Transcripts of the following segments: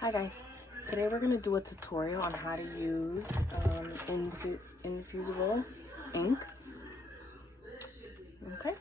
Hi guys, today we're going to do a tutorial on how to use infusible ink. Okay.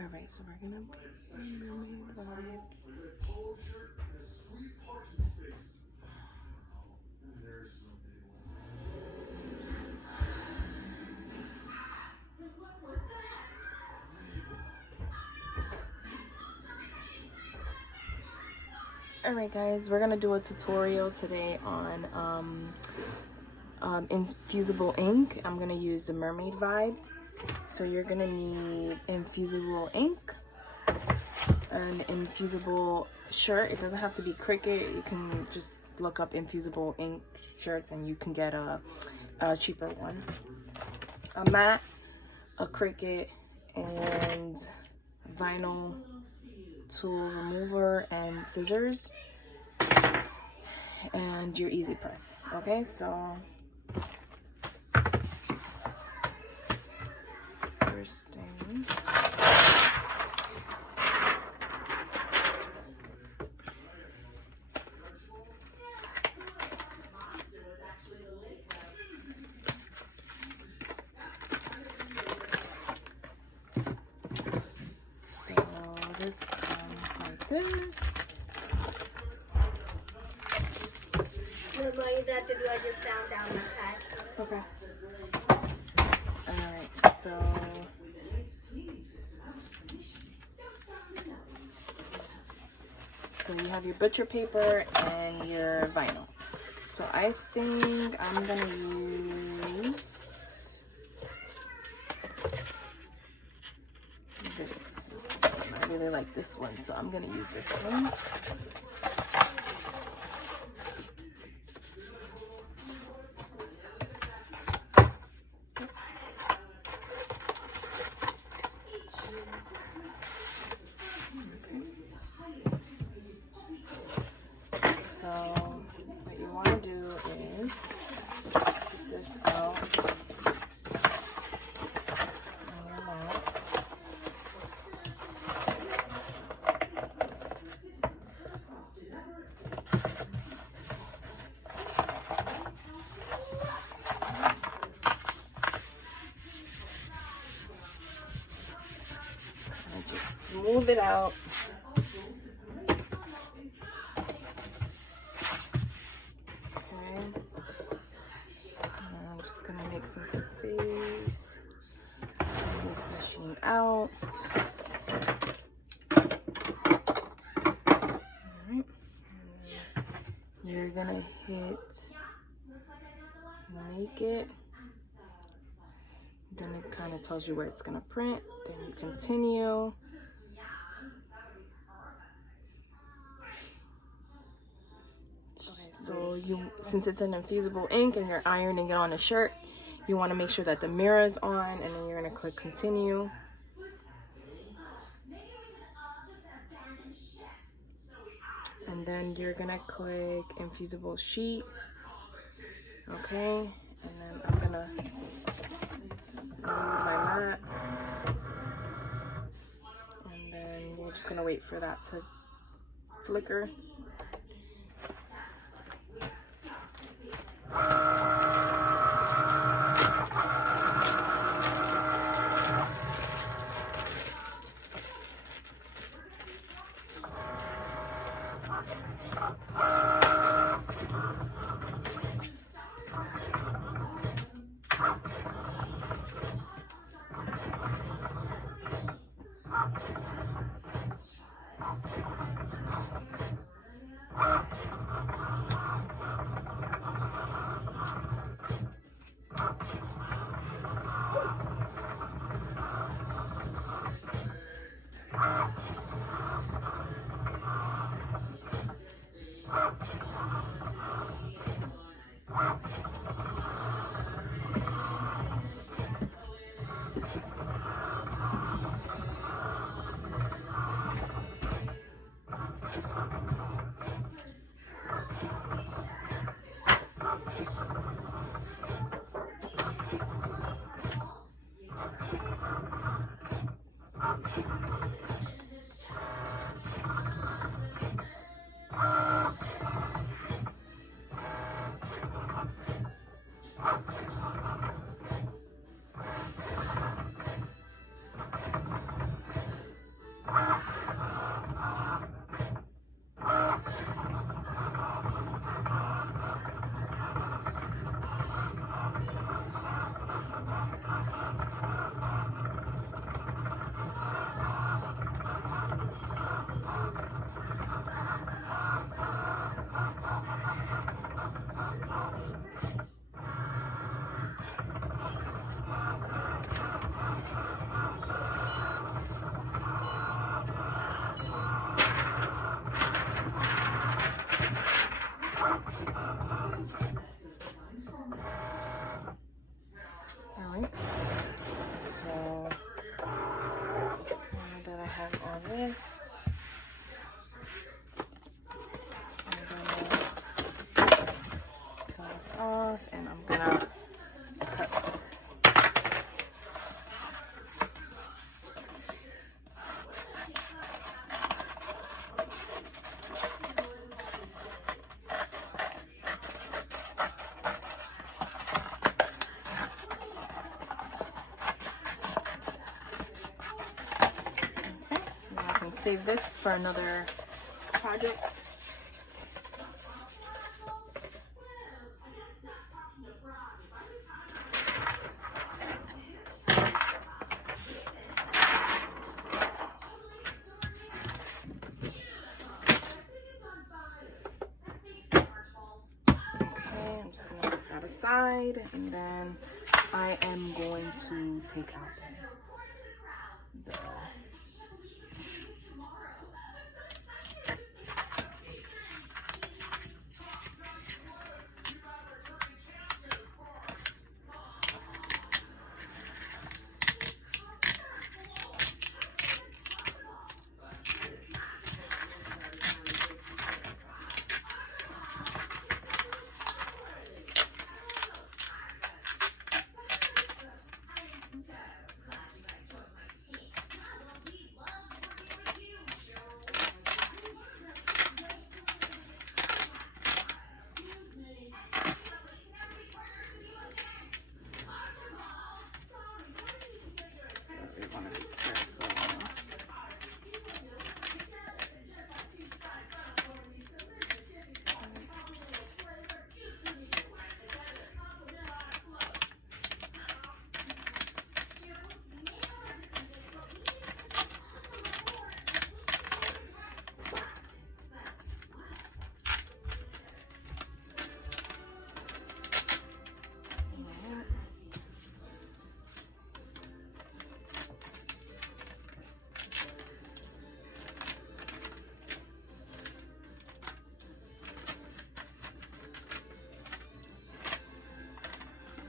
Alright, so we're gonna Alright guys, we're gonna do a tutorial today on infusible ink. I'm gonna use the mermaid vibes. So you're gonna need infusible ink, an infusible shirt. It doesn't have to be Cricut. You can just look up infusible ink shirts and you can get a cheaper one. A mat, a Cricut, and vinyl tool remover and scissors, and your easy press. Okay, so first thing, so this comes like this. I just found down the pack. Okay. Alright, so you have your butcher paper and your vinyl. So I think I'm gonna use this. I really like this one, so I'm gonna use this one. So what you want to do is take this out on your mat. And just smooth it out. Make some space, get this machine out. Alright, you're gonna hit make it, then it kind of tells you where it's gonna print, then you continue. So since it's an infusible ink and you're ironing it on a shirt, you want to make sure that the mirror is on, and then you're going to click continue. And then you're going to click infusible sheet. Okay, and then I'm going to remove my mat. And then you're just going to wait for that to flicker. gonna cut. Save this for another project. Okay, I'm just gonna set that aside, and then I am going to take out the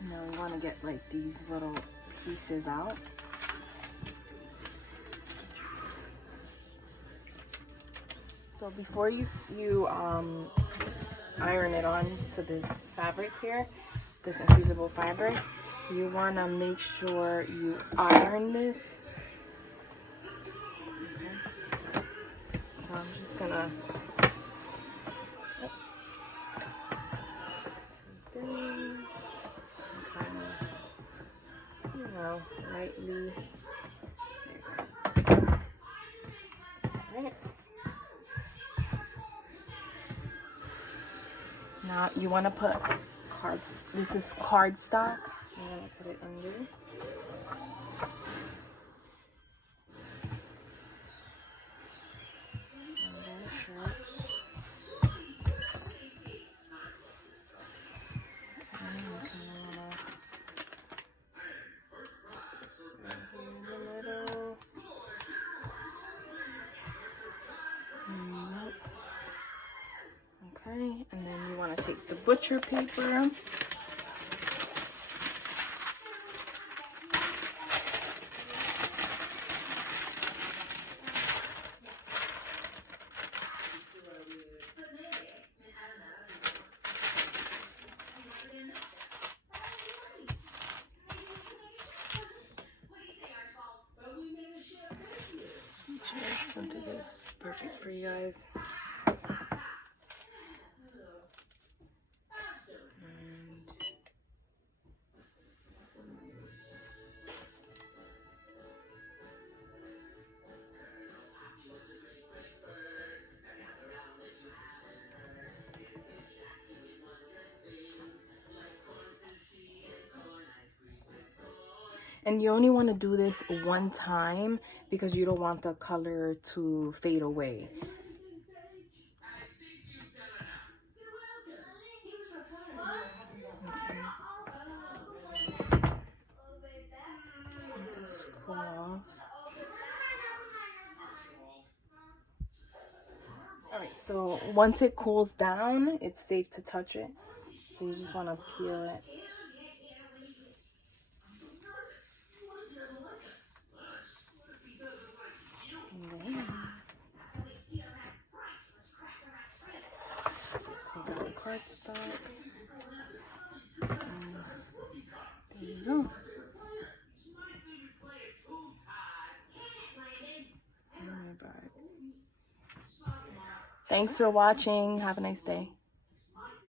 Now we want to get like these little pieces out. So before you iron it on to this fabric here, this infusible fabric, you want to make sure you iron this. Okay. So I'm just gonna take this. You know, lightly. Right. Now you want to put cards. This is cardstock. You want to put it under. Under the shirt. Okay, and then you want to take the butcher paper. I'll do this. Perfect for you guys. And you only want to do this one time because you don't want the color to fade away. Alright, so once it cools down, it's safe to touch it. So you just want to peel it. Take out the cardstock. you go. Thanks for watching. Have a nice day.